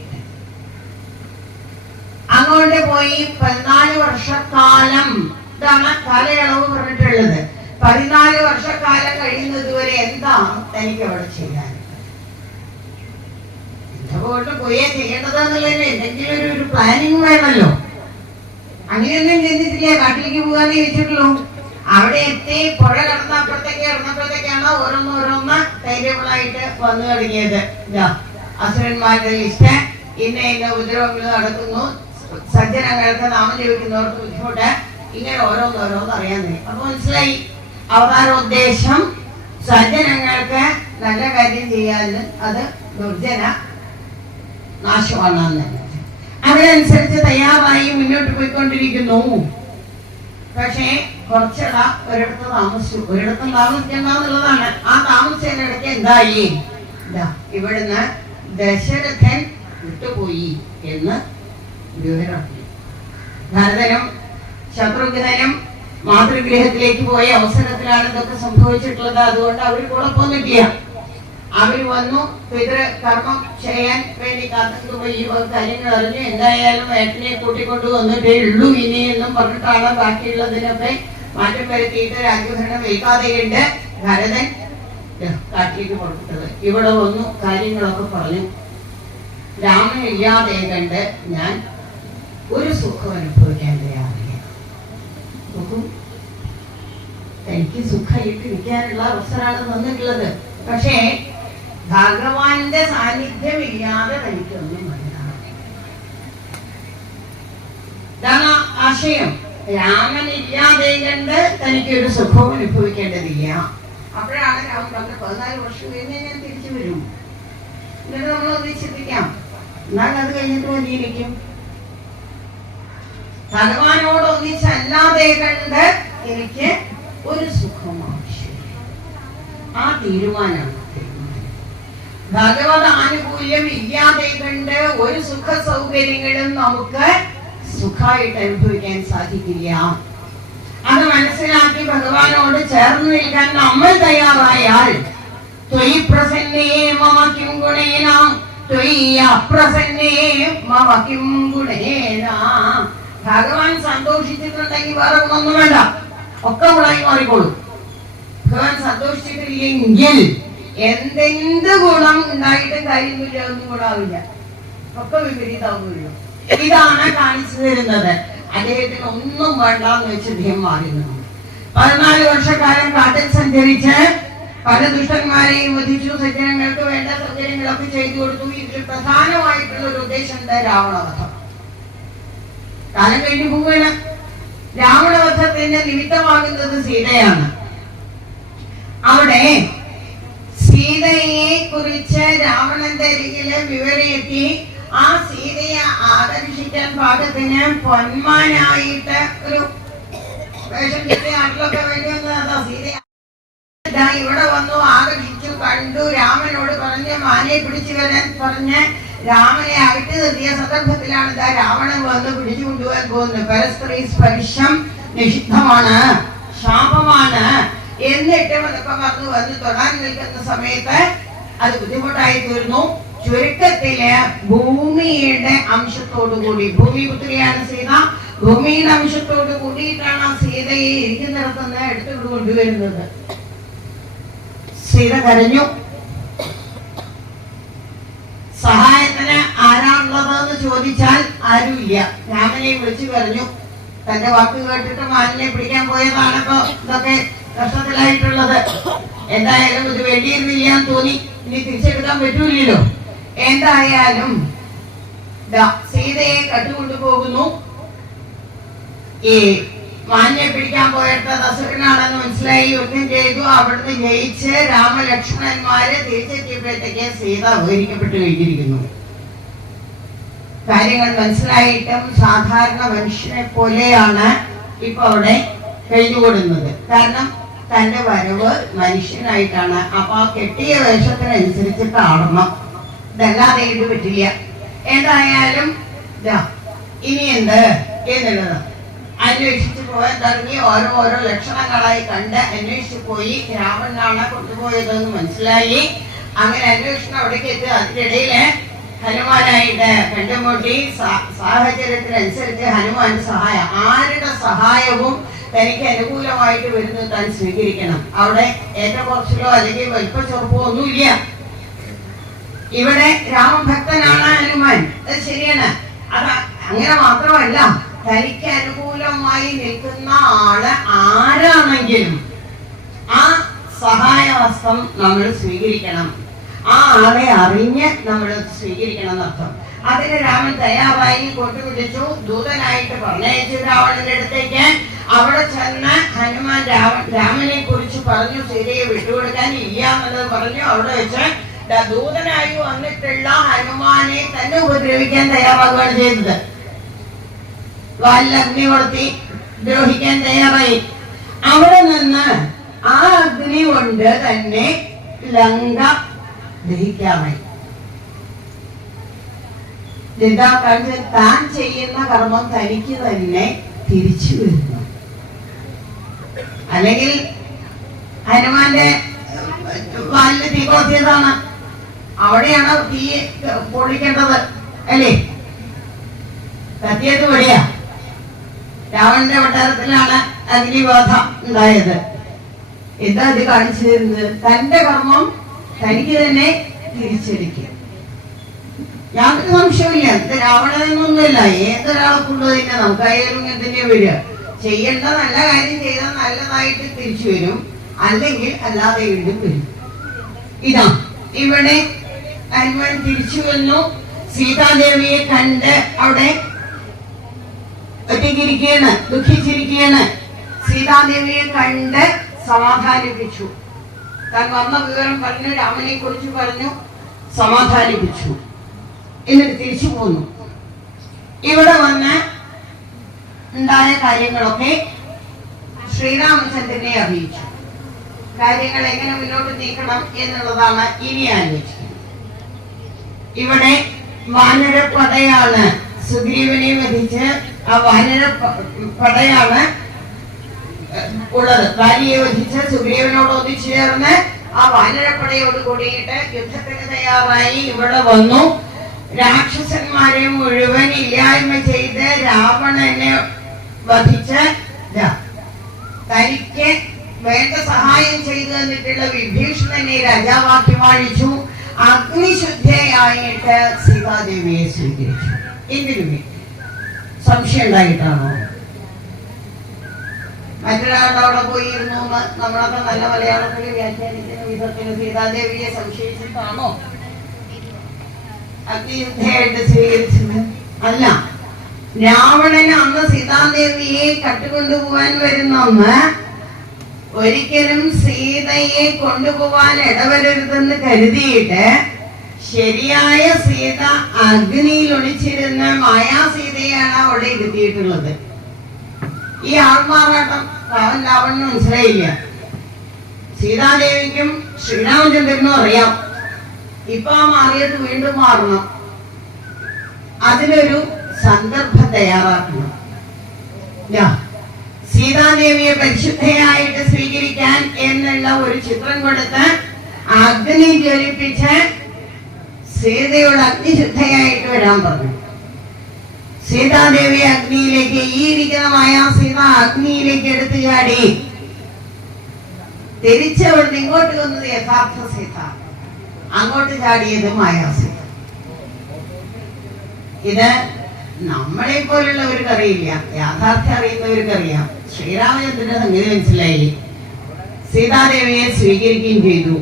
അങ്ങോട്ട് പോയി. 14 വർഷക്കാലം ഇതാണ് കാലയളവ് പറഞ്ഞിട്ടുള്ളത്. 14 വർഷക്കാലം കഴിയുന്നത് വരെ എന്താ തനിക്ക് അവിടെ ചെയ്യാൻ? പോയിട്ട് പോയേ ചെയ്യേണ്ടതെന്നുള്ളതിന് എന്തെങ്കിലും ഒരു പ്ലാനിങ് വേണമല്ലോ. അങ്ങനെയൊന്നും ചിന്തിച്ചില്ല. കാട്ടിലേക്ക് പോകാനേ വെച്ചിട്ടുള്ളൂ. അവിടെ എത്തി പുഴ കടന്നപ്പോഴത്തേക്കാണ് ഓരോന്നോരോന്ന് ധൈര്യങ്ങളായിട്ട് വന്നു തുടങ്ങിയത്. അസുരന്മാരുടെ ലിസ്റ്റ്, ഇന്ന ഉപദ്രവങ്ങൾ നടക്കുന്നു, സജ്ജനങ്ങൾക്ക് നാമം ജപിക്കുന്നവർക്ക് ബുദ്ധിമുട്ട്, ഇങ്ങനെ ഓരോന്നോരോന്ന് അറിയാൻ കഴിയും. അപ്പൊ മനസ്സിലായി അവതാരോദ്ദേശം സജ്ജനങ്ങൾക്ക് നല്ല കാര്യം ചെയ്യാൻ, അത് ദുർജന നാശമാണെന്ന്. അതിനനുസരിച്ച് തയ്യാറായി മുന്നോട്ട് പോയിക്കൊണ്ടിരിക്കുന്നു. പക്ഷേ കുറച്ചിട ഒരിടത്ത് താമസിച്ചു. ഒരിടത്തും താമസിക്കണ്ടെന്നുള്ളതാണ്. ആ താമസിച്ചതിനിടയ്ക്ക് എന്തായി? ഇവിടുന്ന് ദശരഥൻ വിട്ടുപോയി എന്ന് വിവരം. ഭരതനും ശത്രുഘ്നനും മാതൃഗൃഹത്തിലേക്ക് പോയ അവസരത്തിലാണ് ഇതൊക്കെ സംഭവിച്ചിട്ടുള്ളത്. അതുകൊണ്ട് അവർ കുഴപ്പമൊന്നുമില്ല. അവര് വന്നു പിതൃകർമ്മം ചെയ്യാൻ വേണ്ടി കാത്തുപോയി. കാര്യങ്ങൾ അറിഞ്ഞു. എന്തായാലും ഏട്ടനെ കൂട്ടിക്കൊണ്ടു വന്നിട്ടേ ഉള്ളൂ ഇനി എന്നും പറഞ്ഞിട്ടാണ് ബാക്കിയുള്ളതിനൊക്കെ മാറ്റം വരുത്തിയിട്ട് രാജ്യഭരണം വയ്ക്കാതെയുണ്ട് ഭരതൻ കാട്ടിലേക്ക് പുറപ്പെട്ടത്. ഇവിടെ വന്നു കാര്യങ്ങളൊക്കെ പറഞ്ഞു. രാമൻ ഇല്ലാതെ കണ്ട് ഞാൻ ഒരു സുഖം അനുഭവിക്കാൻ തയ്യാറില്ല. എനിക്ക് സുഖമായിട്ട് ഇരിക്കാനുള്ള അവസരമാണ് വന്നിട്ടുള്ളത്. പക്ഷേ ഭഗവാന്റെ സാന്നിധ്യം ഇല്ലാതെ തനിക്കൊന്നും വേണ്ട. ഇതാണ് ആശയം. രാമൻ ഇല്ലാതെ കണ്ട് തനിക്കൊരു സുഖവും അനുഭവിക്കേണ്ടതില്ല. അപ്പോഴാണ് രാമൻ പറഞ്ഞ 14 വർഷം കഴിഞ്ഞ് ഞാൻ തിരിച്ചു വരും. എന്നിട്ട് നമ്മളൊന്ന് ചിന്തിക്കാം, എന്നാൽ അത് കഴിഞ്ഞിട്ട് വന്നിരിക്കും. ഭഗവാനോട് ഒന്നിച്ചല്ലാതെ കണ്ട് എനിക്ക് ഒരു സുഖം ആവശ്യമില്ല. ആ തീരുമാനമാണ്. ഭഗവത് ആനുകൂല്യം ഇല്ലാതെ കണ്ട് ഒരു സുഖ സൗകര്യങ്ങളും നമുക്ക് സുഖമായിട്ട് അനുഭവിക്കാൻ സാധിക്കില്ല. അത് മനസ്സിലാക്കി ഭഗവാനോട് ചേർന്ന് നിൽക്കാൻ നമ്മൾ തയ്യാറായാൽ ത്വയി പ്രസന്നേ മമ കിം ഗുണേന ത്വയി അപ്രസന്നേ മമ കിം ഗുണേന. ഭഗവാൻ സന്തോഷിച്ചിട്ടുണ്ടെങ്കിൽ വേറെ ഒന്നും വേണ്ട, ഒക്കെ ഗുണമായി മാറിക്കോളും. ഭഗവാൻ സന്തോഷിച്ചിട്ടില്ലെങ്കിൽ എന്തെന്ത് ഗുണം ഉണ്ടായിട്ടും കാര്യമില്ല, ഒന്നും ഗുണാവില്ല, ഒക്കെ വിപരീതമാവുകയുള്ളൂ. ഇതാണ് കാണിച്ചു തരുന്നത്. അദ്ദേഹത്തിന് ഒന്നും വേണ്ടെന്ന് വെച്ച് അദ്ദേഹം മാറി നിന്നു. 14 വർഷക്കാലം കാട്ടിൽ സഞ്ചരിച്ച് പല ദുഷ്ടന്മാരെയും വധിച്ചു, സജ്ജനങ്ങൾക്ക് വേണ്ട സൗകര്യങ്ങളൊക്കെ ചെയ്തു കൊടുത്തു. ഇതിൽ പ്രധാനമായിട്ടുള്ള ഒരു ഉദ്ദേശം എന്താ? രാവണവധം. കാലം കഴിഞ്ഞു പോവുകയാണ്. രാവണവധത്തിന്റെ നിമിത്തമാകുന്നത് സീതയാണ്. അവിടെ സീതയെ കുറിച്ച് രാവണന്റെ അരികില് വിവരമെത്തി. ആ സീതയെ ആകർഷിക്കാൻ പാകത്തിന് പൊന്മാനായിട്ട് ഒരു വേഷം കിട്ടിയ നാട്ടിലൊക്കെ വേണ്ടി വന്നതാ. സീത ഇവിടെ വന്നു, ആകർഷിച്ചു, കണ്ടു. രാമനോട് പറഞ്ഞ് മാനയെ പിടിച്ചു വരാൻ പറഞ്ഞ് രാമനെ അകറ്റി നിർത്തിയ സന്ദർഭത്തിലാണ് രാവണൻ വന്ന് പിടിച്ചു കൊണ്ടുപോകാൻ പോകുന്നത്. പരസ്പര സ്പർശം നിഷിദ്ധമാണ്, ശാപമാണ്. എന്നിട്ട് വന്ന് തൊടാൻ നിൽക്കുന്ന സമയത്ത് അത് ബുദ്ധിമുട്ടായി തീർന്നു. ചുരുക്കത്തില് ഭൂമിയുടെ അംശത്തോടുകൂടി, ഭൂമിപുത്രിയാണ് സീത, ഭൂമിയുടെ അംശത്തോട് കൂടിയിട്ടാണ് ആ സീതയെ ഇരിക്കുന്നിടത്തുനിന്ന് എടുത്തുകൊണ്ട് കൊണ്ടുവരുന്നത്. സീത കരഞ്ഞു. സഹായത്തിന് ആരാണുള്ളതെന്ന് ചോദിച്ചാൽ ആരുമില്ല. രാമനെ വിളിച്ചു പറഞ്ഞു. തന്റെ വാക്ക് കേട്ടിട്ട് മാനിനെ പിടിക്കാൻ പോയതാണപ്പോ ഇതൊക്കെ കഷ്ടത്തിലായിട്ടുള്ളത്. എന്തായാലും ഇത് വേണ്ടിയിരുന്നില്ലാന്ന് തോന്നി. ഇനി തിരിച്ചെടുക്കാൻ പറ്റൂലല്ലോ. എന്തായാലും സീതയെ കട്ടുകൊണ്ടുപോകുന്നു. ഈ മാനിനെ പിടിക്കാൻ പോയിട്ട് അസുരനാണെന്ന് മനസ്സിലായി. യുദ്ധം ചെയ്തു. അവിടുന്ന് ജയിച്ച് രാമലക്ഷ്മണന്മാരെ തിരിച്ചെത്തിയപ്പോഴത്തേക്ക് സീത അപഹരിക്കപ്പെട്ടു കഴിഞ്ഞിരിക്കുന്നു. കാര്യങ്ങൾ മനസ്സിലായിട്ടും സാധാരണ മനുഷ്യനെ പോലെയാണ് ഇപ്പൊ അവിടെ കഴിഞ്ഞുകൂടുന്നത്. കാരണം തന്റെ വരവ് മനുഷ്യനായിട്ടാണ്. അപ്പൊ ആ കെട്ടിയ വേഷത്തിനനുസരിച്ചിട്ട് ആടണം. ഇതല്ലാതെ ഇത് പറ്റില്ല. ഏതായാലും ഇനി എന്ത് എന്നുള്ളത് അന്വേഷിച്ചു പോകാൻ തുടങ്ങി. ഓരോ ലക്ഷണങ്ങളായി കണ്ട് അന്വേഷിച്ചു പോയി. രാവണനാണ് കൊണ്ടുപോയതെന്ന് മനസ്സിലായി. അങ്ങനെ അന്വേഷണം അവിടേക്ക് എത്തി. അതിനിടയില് ഹനുമാനായിട്ട് കണ്ടുമുട്ടി. സാഹചര്യത്തിനനുസരിച്ച് ഹനുമാന്റെ സഹായം, ആരുടെ സഹായവും തനിക്ക് അനുകൂലമായിട്ട് വരുന്നത് താൻ സ്വീകരിക്കണം. അവിടെ ഏറ്റക്കുറച്ചിലോ അല്ലെങ്കിൽ വലിപ്പ ചെറുപ്പോ ഒന്നുമില്ല. ഇവിടെ രാമഭക്തനാണ് ഹനുമാൻ, അത് ശരിയാണ്. അത് അങ്ങനെ മാത്രമല്ല, തനിക്ക് അനുകൂലമായി നിൽക്കുന്ന ആള് ആരാണെങ്കിലും ആ സഹായഹസ്തം നമ്മൾ സ്വീകരിക്കണം. ആ ആളെ അറിഞ്ഞ് നമ്മൾ സ്വീകരിക്കണം എന്നർത്ഥം. അതിന് രാമൻ തയ്യാറായി കൊണ്ടുപിടിച്ചു. ദൂതനായിട്ട് പറഞ്ഞയച്ചു രാവണന്റെ അടുത്തേക്ക്. അവിടെ ചെന്ന് ഹനുമാൻ രാമനെ കുറിച്ച് പറഞ്ഞു. സീതയെ വിട്ടുകൊടുക്കാൻ ഇല്ല എന്നുള്ളത് പറഞ്ഞു. അവിടെ വെച്ച് ദൂതനായി വന്നിട്ടുള്ള ഹനുമാനെ തന്നെ ഉപദ്രവിക്കാൻ തയ്യാറാവുകയാണ് ചെയ്തത്. വാലിൽ അഗ്നി കൊളുത്തി ദ്രോഹിക്കാൻ തയ്യാറായി. അവിടെ നിന്ന് ആ അഗ്നി കൊണ്ട് തന്നെ ലങ്ക ദഹിക്കാനായി. താൻ ചെയ്യുന്ന കർമ്മം തനിക്ക് തന്നെ തിരിച്ചു വരുന്നു. അല്ലെങ്കിൽ ഹനുമാന്റെ വാലിന് തീ കൊളുത്തിയതാണ്. അവിടെയാണ് തീ പൊളിക്കേണ്ടത് അല്ലേ? കത്തിയത് എവിടെയാ? രാവണന്റെ കൊട്ടാരത്തിലാണ് അഗ്നിബാധ ഉണ്ടായത്. എന്താ ഇത് കാണിച്ചു തരുന്നത്? തന്റെ കർമ്മം തനിക്ക് തന്നെ തിരിച്ചടിക്കുക. യാതൊരു സംശയമില്ല. ഇത് രാവണനൊന്നുമില്ല. ഏതൊരാളെ കൊണ്ടുതന്നെ നമുക്കായാലും ഇങ്ങനെ തന്നെ വരിക. ചെയ്യേണ്ട നല്ല കാര്യം ചെയ്താൽ നല്ലതായിട്ട് തിരിച്ചു വരും, അല്ലെങ്കിൽ അല്ലാതെ വീണ്ടും വരും. ഇതാ ഇവിടെ ഹനുമാൻ തിരിച്ചു വന്നു. സീതാദേവിയെ കണ്ട് അവിടെ ഒറ്റയ്ക്കിരിക്കുകയാണ്, ദുഃഖിച്ചിരിക്കുകയാണ്. സീതാദേവിയെ കണ്ട് സമാധാനിപ്പിച്ചു. താൻ വന്ന വിവരം പറഞ്ഞു, രാമനെ കുറിച്ച് പറഞ്ഞു, സമാധാനിപ്പിച്ചു. എന്നിട്ട് തിരിച്ചു പോന്നു. ഇവിടെ വന്ന് ഉണ്ടായ കാര്യങ്ങളൊക്കെ ശ്രീരാമചന്ദ്രനെ അറിയിച്ചു. കാര്യങ്ങൾ എങ്ങനെ മുന്നോട്ട് നീക്കണം എന്നുള്ളതാണ് ഇനി ആലോചിക്കുന്നത്. ഇവിടെ വാനരപ്പടയാണ് സുഗ്രീവനെ വധിച്ച് ആ വാനരപ്പടയാണ് ഉള്ളത്. ഭാര്യയെ വധിച്ച് സുഗ്രീവനോട് ഒന്നിച്ചു ചേർന്ന് ആ വാനരപ്പടയോട് കൂടിയിട്ട് യുദ്ധത്തിന് തയ്യാറായി ഇവിടെ വന്നു. രാക്ഷസന്മാരെ മുഴുവൻ ഇല്ലായ്മ ചെയ്ത് രാവണനെ വധിച്ച് തനിക്ക് വേണ്ട സഹായം ചെയ്തു തന്നിട്ടുള്ള വിഭീഷണനെ രാജാവാക്കി വാഴിച്ചു. അഗ്നിശുദ്ധയായിട്ട് സീതാദേവിയെ സ്വീകരിച്ചു. എന്തിനു വേണ്ടി? സംശയം ഉണ്ടായിട്ടാണോ? മറ്റൊരാളുടെ അവിടെ പോയിരുന്നു എന്ന് നമ്മളൊക്കെ നല്ല മലയാളത്തിൽ വ്യാഖ്യാനിക്കുന്ന വിധത്തിന് സീതാദേവിയെ സംശയിച്ചിട്ടാണോ അഗ്നിയുദ്ധയായിട്ട് സ്വീകരിച്ചത്? അല്ല. രാവണന് അന്ന് സീതാദേവിയെ കട്ടുകൊണ്ടുപോവാൻ വരുന്നന്ന് ഒരിക്കലും സീതയെ കൊണ്ടുപോവാൻ ഇടവരരുതെന്ന് കരുതിയിട്ട് ശരിയായ സീത അഗ്നിയിൽ ഒളിച്ചിരുന്ന മായാസീതയാണ് അവിടെ ഇരുത്തിയിട്ടുള്ളത്. ഈ ആൾമാറാട്ടം രാവണന് മനസ്സിലായില്ല. സീതാദേവിക്കും ശ്രീരാമചന്ദ്രനും അറിയാം ഇപ്പൊ ആ മാറിയത് വീണ്ടും മാറണം. അതിനൊരു സന്ദർഭം തയ്യാറാക്കണം. സീതാദേവിയെ പരിശുദ്ധയായിട്ട് സ്വീകരിക്കാൻ എന്നുള്ള ഒരു ചിത്രം കൊടുത്ത് അഗ്നി ജ്വലിപ്പിച്ച് സീതയോട് അഗ്നിശുദ്ധയായിട്ട് വരാൻ പറഞ്ഞു. സീതാദേവി അഗ്നിയിലേക്ക്, ഈ ഇരിക്കുന്ന മായാസീത അഗ്നിയിലേക്ക് എടുത്തു ചാടി. തിരിച്ചവിടുന്ന് ഇങ്ങോട്ട് വന്നത് യഥാർത്ഥ സീത, അങ്ങോട്ട് ചാടിയത് മായാസീത. ഇത് നമ്മളെ പോലുള്ളവർക്ക് അറിയില്ല, യാഥാർത്ഥ്യം അറിയുന്നവർക്ക് അറിയാം. ശ്രീരാമചന്ദ്രന്റെ സംഗതി മനസ്സിലായി, സീതാദേവിയെ സ്വീകരിക്കുകയും ചെയ്തു.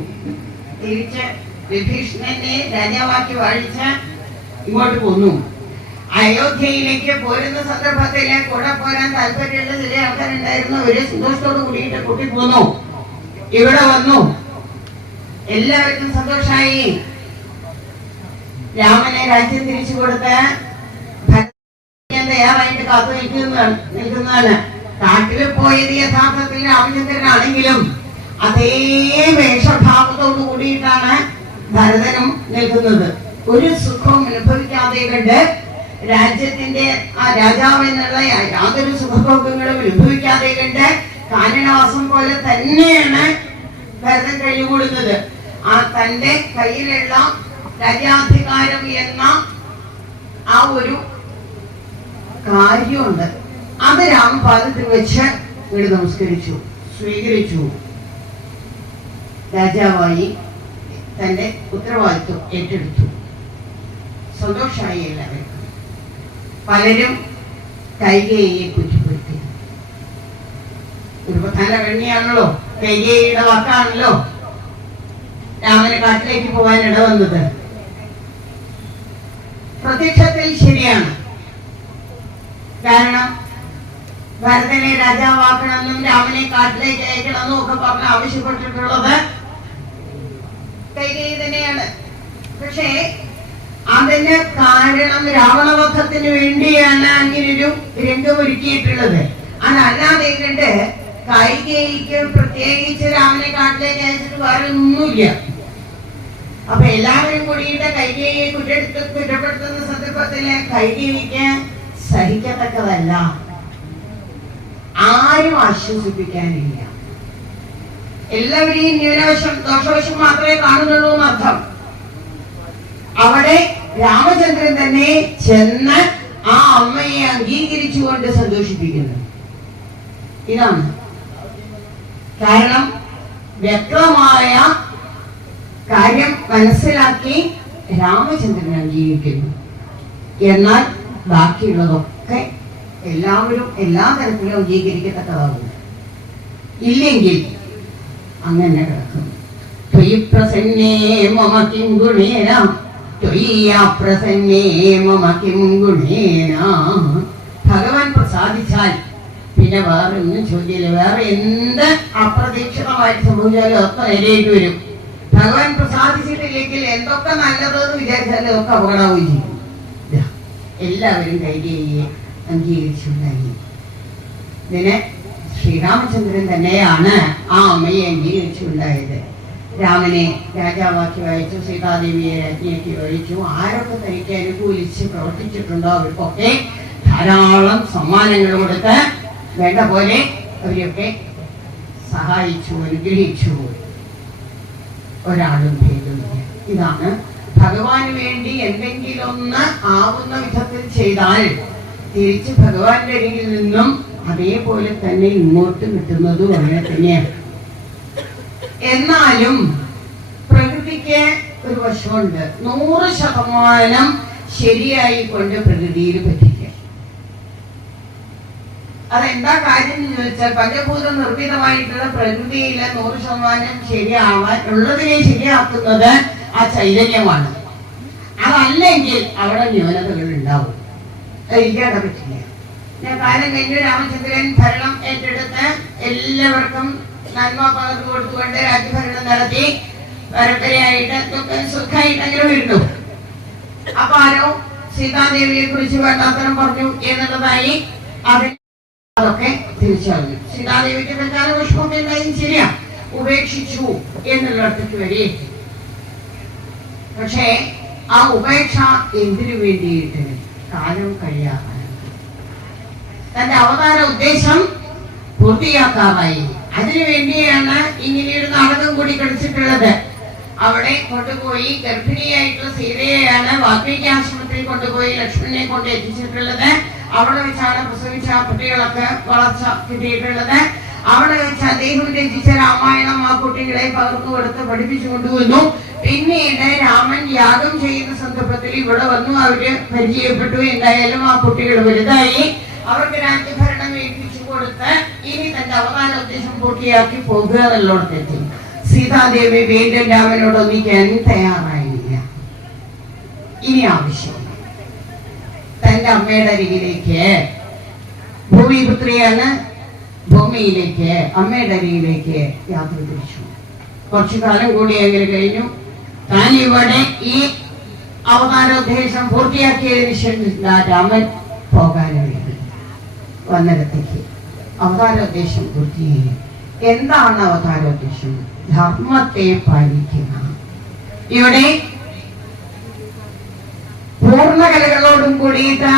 തിരിച്ച് വിഭീഷണനെ രാജാവാക്കി വാഴിച്ച് ഇങ്ങോട്ട് പോന്നു. അയോധ്യയിലേക്ക് പോരുന്ന സന്ദർഭത്തില് കൂടെ പോരാൻ താല്പര്യമുള്ള ചില ആൾക്കാരുണ്ടായിരുന്നു. അവര് സന്തോഷത്തോട് കൂടിയിട്ട് കൂട്ടി പോന്നു. ഇവിടെ വന്നു, എല്ലാവർക്കും സന്തോഷമായി. രാമനെ രാജ്യം തിരിച്ചു കൊടുത്ത് തയ്യാറായിട്ട് കാത്തു നിൽക്കുന്നതാണ്. കാട്ടിൽ പോയത് യഥാർത്ഥത്തിൽ രാമചന്ദ്രനാണെങ്കിലും അതേ വേഷഭാവത്തോടു കൂടിയിട്ടാണ് ഭരതനും നിൽക്കുന്നത്. ഒരു സുഖവും അനുഭവിക്കാതെ കണ്ട് രാജ്യത്തിന്റെ ആ രാജാവ് എന്നുള്ള യാതൊരു സുഖഭോഗങ്ങളും അനുഭവിക്കാതെ കണ്ട് കാനനവാസം പോലെ തന്നെയാണ് ഭരതൻ കഴിഞ്ഞുകൊടുത്തത്. ആ തന്റെ കയ്യിലുള്ള രാജ്യാധികാരം എന്ന ആ ഒരു കാര്യമുണ്ട്. അത് രാമപാദത്തിൽ വെച്ച് വീട് നമസ്കരിച്ചു, സ്വീകരിച്ചു. രാജാവായി തന്റെ ഉത്തരവാദിത്വം ഏറ്റെടുത്തു. സന്തോഷമായി എല്ലാവരും. പലരും കൈകേയിയെ കുറ്റപ്പെടുത്തി. ഒരു പ്രധാന കണ്ണിയാണല്ലോ, കൈകേയിയുടെ വാക്കാണല്ലോ രാമന് കാട്ടിലേക്ക് പോകാൻ ഇടവന്നത്. പ്രത്യക്ഷത്തിൽ ശരിയാണ്. കാരണം ഭരതനെ രാജാവാക്കണമെന്നും രാമനെ കാട്ടിലേക്ക് അയക്കണമെന്നും ഒക്കെ പറഞ്ഞ് ആവശ്യപ്പെട്ടിട്ടുള്ളത് കൈകേയി തന്നെയാണ്. പക്ഷേ അതിന് കാരണം രാവണവധത്തിന് വേണ്ടിയാണ് അങ്ങനൊരു രംഗമൊരുക്കിയിട്ടുള്ളത്. അതല്ലാതെ കണ്ട് കൈകേയിക്ക് പ്രത്യേകിച്ച് രാമനെ കാട്ടിലേക്ക് അയച്ചിട്ട് വേറെ ഒന്നുമില്ല. അപ്പൊ എല്ലാവരും കൂടിയിട്ട് കൈകേയിയെ കുറ്റപ്പെടുത്തുന്ന സന്ദർഭത്തില് കൈകേയിക്ക് സഹിക്കത്തക്കതല്ല, ആരും ആശ്വസിപ്പിക്കാനില്ല. എല്ലാവരെയും ന്യൂനവശം ദോഷവശം മാത്രമേ കാണുന്നുള്ളൂ എന്നർത്ഥം. അവിടെ രാമചന്ദ്രൻ തന്നെ ചെന്ന് ആ അമ്മയെ അംഗീകരിച്ചുകൊണ്ട് സന്തോഷിപ്പിക്കുന്നു. ഇതാണ് കാരണം. വ്യക്തമായ കാര്യം മനസ്സിലാക്കി രാമചന്ദ്രൻ അംഗീകരിക്കുന്നു. എന്നാൽ ബാക്കിയുള്ളതൊക്കെ എല്ലാവരും എല്ലാ തരത്തിലും അംഗീകരിക്കത്തക്കതാകും. ഇല്ലെങ്കിൽ അങ്ങനെ കിടക്കും. ത്വയിപ്രസന്നേ മമ കിം ഗുണേന ത്വയിപ്രസന്നേ മമ കിം ഗുണേന. ഭഗവാൻ പ്രസാദിച്ചാൽ പിന്നെ വേറെ ഒന്നും ചോദ്യമില്ല. വേറെ എന്ത് അപ്രതീക്ഷിതമായിട്ട് സംഭവിച്ചാലും ഒക്കെ നേരിട്ട് വരും. ഭഗവാൻ പ്രസാദിച്ചിട്ടില്ലെങ്കിൽ എന്തൊക്കെ നല്ലതെന്ന് വിചാരിച്ചാലും ഒക്കെ അപകടമാവുകയും ചെയ്യും. എല്ലാവരും കൈകേയിയെ അംഗീകരിച്ചുണ്ടായി. ഇതിന് ശ്രീരാമചന്ദ്രൻ തന്നെയാണ് ആ അമ്മയെ അംഗീകരിച്ചുണ്ടായത്. രാമനെ രാജാവാക്കി വായിച്ചു, സീതാദേവിയെ രാജ്ഞിയാക്കി വഹിച്ചു. ആരൊക്കെ തനിക്ക് അനുകൂലിച്ച് പ്രവർത്തിച്ചിട്ടുണ്ടോ അവർക്കൊക്കെ ധാരാളം സമ്മാനങ്ങൾ കൊടുത്ത് വേണ്ട പോലെ അവരെയൊക്കെ സഹായിച്ചു, അനുഗ്രഹിച്ചു. ഒരാളും ഭേദമില്ല. ഇതാണ് ഭഗവാന് വേണ്ടി എന്തെങ്കിലും ഒന്ന് ആവുന്ന വിധത്തിൽ ചെയ്താൽ തിരിച്ച് ഭഗവാന്റെ അരികിൽ നിന്നും അതേപോലെ തന്നെ ഇങ്ങോട്ട് കിട്ടുന്നതും അങ്ങനെ തന്നെയാണ്. എന്നാലും പ്രകൃതിക്ക് ഒരു വശമുണ്ട്. 100% ശരിയായി കൊണ്ട് പ്രകൃതിയിൽ പറ്റില്ല. അതെന്താ കാര്യം എന്ന് ചോദിച്ചാൽ പഞ്ചഭൂത നിർമ്മിതമായിട്ടുള്ള പ്രകൃതിയിലെ 100% ശരിയാവാൻ ഉള്ളതിനെ ശരിയാക്കുന്നത് ആ ചൈതന്യമാണ്. അതല്ലെങ്കിൽ അവിടെ ന്യൂനതകൾ ഉണ്ടാവും. അത് ഇല്ലാതെ പറ്റില്ല. ഞാൻ കാലം കഴിഞ്ഞ് രാമചന്ദ്രൻ ഭരണം ഏറ്റെടുത്ത് എല്ലാവർക്കും നന്മ പകർന്നു കൊടുത്തുകൊണ്ട് രാജ്യഭരണം നടത്തി പരമ്പരയായിട്ട് സുഖമായിട്ട് അങ്ങനെ വരുന്നു. അപ്പൊ ആരോ സീതാദേവിയെ കുറിച്ച് വേണ്ടാത്തരം പറഞ്ഞു എന്നുള്ളതായി അതൊക്കെ തിരിച്ചറിഞ്ഞു. സീതാദേവിക്ക് പ്രചാര പുഷ്പമൊക്കെ എന്തായാലും ശരിയാ, ഉപേക്ഷിച്ചു എന്നുള്ള അർത്ഥത്തിൽ വരെ. പക്ഷേ ആ ഉപേക്ഷ എന്തിനു വേണ്ടിയിട്ട്? കാലം കഴിയാറാണ്. തന്റെ അവതാര ഉദ്ദേശം പൂർത്തിയാക്കാറായി. അതിനു വേണ്ടിയാണ് ഇങ്ങനെയൊരു നാടകം കൂടി കളിച്ചിട്ടുള്ളത്. അവിടെ കൊണ്ടുപോയി ഗർഭിണിയായിട്ടുള്ള സീതയെയാണ് വാൽമീകി ആശ്രമത്തിൽ കൊണ്ടുപോയി ലക്ഷ്മണനെ കൊണ്ട് എത്തിച്ചിട്ടുള്ളത്. അവിടെ വെച്ചാണ് പ്രസവിച്ച കുട്ടികളൊക്കെ വളർച്ച കിട്ടിയിട്ടുള്ളത്. അവിടെ വെച്ച് അദ്ദേഹം രചിച്ച രാമായണം ആ കുട്ടികളെ പകർന്നു കൊടുത്ത് പഠിപ്പിച്ചു കൊണ്ടുവന്നു. പിന്നീട് രാമൻ യാഗം ചെയ്യുന്ന സന്ദർഭത്തിൽ ഇവിടെ വന്നു, അവര് പരിചയപ്പെട്ടു. എന്തായാലും ആ കുട്ടികൾ വലുതായി, അവർക്ക് രാജ്യഭരണം ഏൽപ്പിച്ചു കൊടുത്ത് ഇനി തന്റെ അവതാര ഉദ്ദേശം പൂർത്തിയാക്കി പോകുക എന്നുള്ളടത്തെത്തി. സീതാദേവി വീണ്ടും രാമനോട് ഒന്നിക്കാൻ തയ്യാറായില്ല. ഇനി ആവശ്യം തന്റെ അമ്മയുടെ അരികിലേക്ക്, ഭൂമിപുത്രിയാണ്, ഭൂമിയിലേക്ക് അമ്മയുടെ അരികിലേക്ക് യാത്ര തിരിച്ചു. കുറച്ചു കാലം കൂടി അങ്ങനെ കഴിഞ്ഞു. താൻ ഇവിടെ ഈ അവതാരോദ്ദേശം പൂർത്തിയാക്കിയതിനു ശേഷം രാമൻ പോകാനായി വന്നിടത്തേക്ക്. അവതാരോദ്ദേശം പൂർത്തിയായി. എന്താണ് അവതാരോദ്ദേശം? ധർമ്മത്തെ പാലിക്കുക. ഇവിടെ പൂർണ്ണകലകളോടും കൂടിയിട്ട്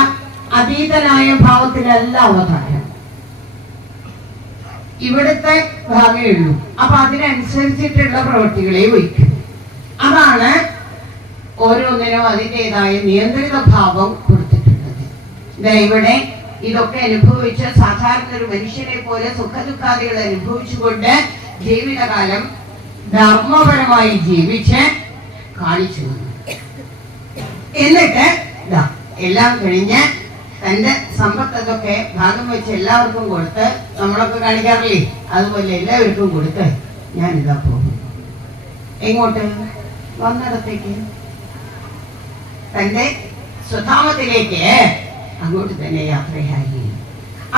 അതീതനായ ഭാവത്തിലല്ല അവതാരം. ഇവിടുത്തെ ഭാഗമേ ഉള്ളൂ. അപ്പൊ അതിനനുസരിച്ചിട്ടുള്ള പ്രവൃത്തികളെ വയ്ക്കും. അതാണ് ഓരോന്നിനും അതിൻ്റെതായ നിയന്ത്രിത ഭാവം കൊടുത്തിട്ടുള്ളത്. ഇവിടെ ഇതൊക്കെ അനുഭവിച്ച് സാധാരണ ഒരു മനുഷ്യനെ പോലെ സുഖദുഃഖാദികൾ അനുഭവിച്ചുകൊണ്ട് ജീവിതകാലം ധർമ്മപരമായി ജീവിച്ച് കാണിച്ചു വന്നു. എന്നിട്ട് എല്ലാം കഴിഞ്ഞ് തന്റെ സമ്പത്തൊക്കെ ഭാഗം വെച്ച് എല്ലാവർക്കും കൊടുത്ത്, നമ്മളൊക്കെ കാണിക്കാറില്ലേ, അതുപോലെ എല്ലാവർക്കും കൊടുത്ത് ഞാനിതാ പോകും. എങ്ങോട്ട്? വന്നിടത്തേക്ക്, തന്റെ സ്വധാമത്തിലേക്ക് അങ്ങോട്ട് തന്നെ യാത്രയായി.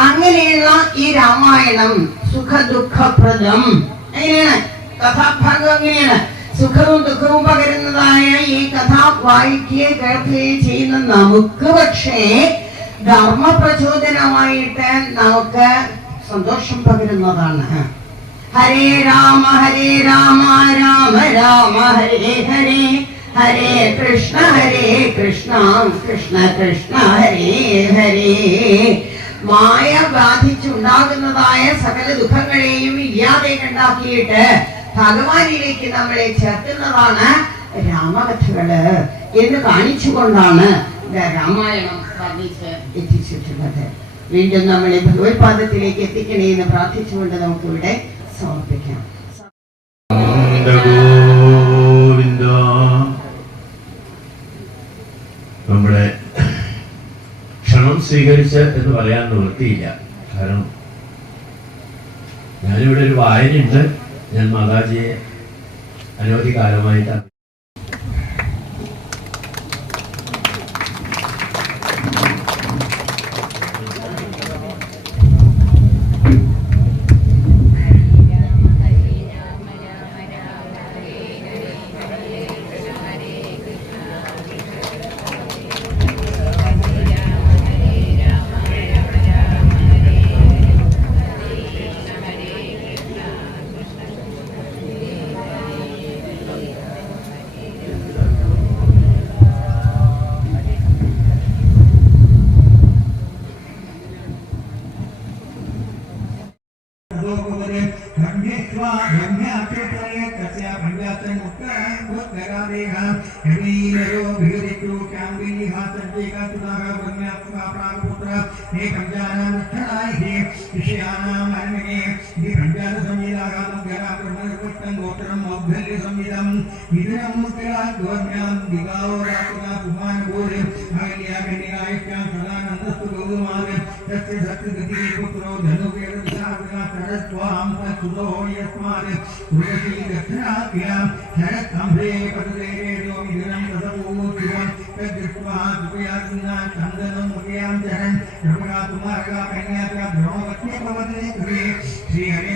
അങ്ങനെയുള്ള ഈ രാമായണം സുഖദുഃഖപ്രദം. അങ്ങനെയാണ് കഥാഭാഗം. അങ്ങനെയാണ് സുഖവും ദുഃഖവും പകരുന്നതായ ഈ കഥ വായിക്കുകയും കേൾക്കുകയും ചെയ്യുന്ന നമുക്ക് പക്ഷേ ധർമ്മപ്രചോദനമായിട്ട് നമുക്ക് സന്തോഷം പകരുന്നതാണ്. ഹരേ രാമ രാമ രാമ ഹരേ ഹരേ, ഹരേ കൃഷ്ണ കൃഷ്ണ കൃഷ്ണ ഹരേ ഹരേ. മായ ബാധിച്ചുണ്ടാകുന്നതായ സകല ദുഃഖങ്ങളെയും ഇല്ലാതെ ഉണ്ടാക്കിയിട്ട് ഭഗവാനിലേക്ക് നമ്മളെ ചേർക്കുന്നതാണ് രാമകഥകള് എന്ന് കാണിച്ചുകൊണ്ടാണ് രാമായണം വർണ്ണിച്ച് എത്തിച്ചിട്ടുള്ളത്. വീണ്ടും നമ്മളെ ഭഗവത്പാദത്തിലേക്ക് എത്തിക്കണേ എന്ന് പ്രാർത്ഥിച്ചുകൊണ്ട് നമുക്കിവിടെ സമർപ്പിക്കാം. നമ്മുടെ ക്ഷണം സ്വീകരിച്ച് എന്ന് പറയാൻ നിവൃത്തിയില്ല. കാരണം ഞാനിവിടെ ഒരു വായനയുണ്ട്. ഞാൻ മാതാജിയെ അനവധി കാലമായിട്ട് श्री हरे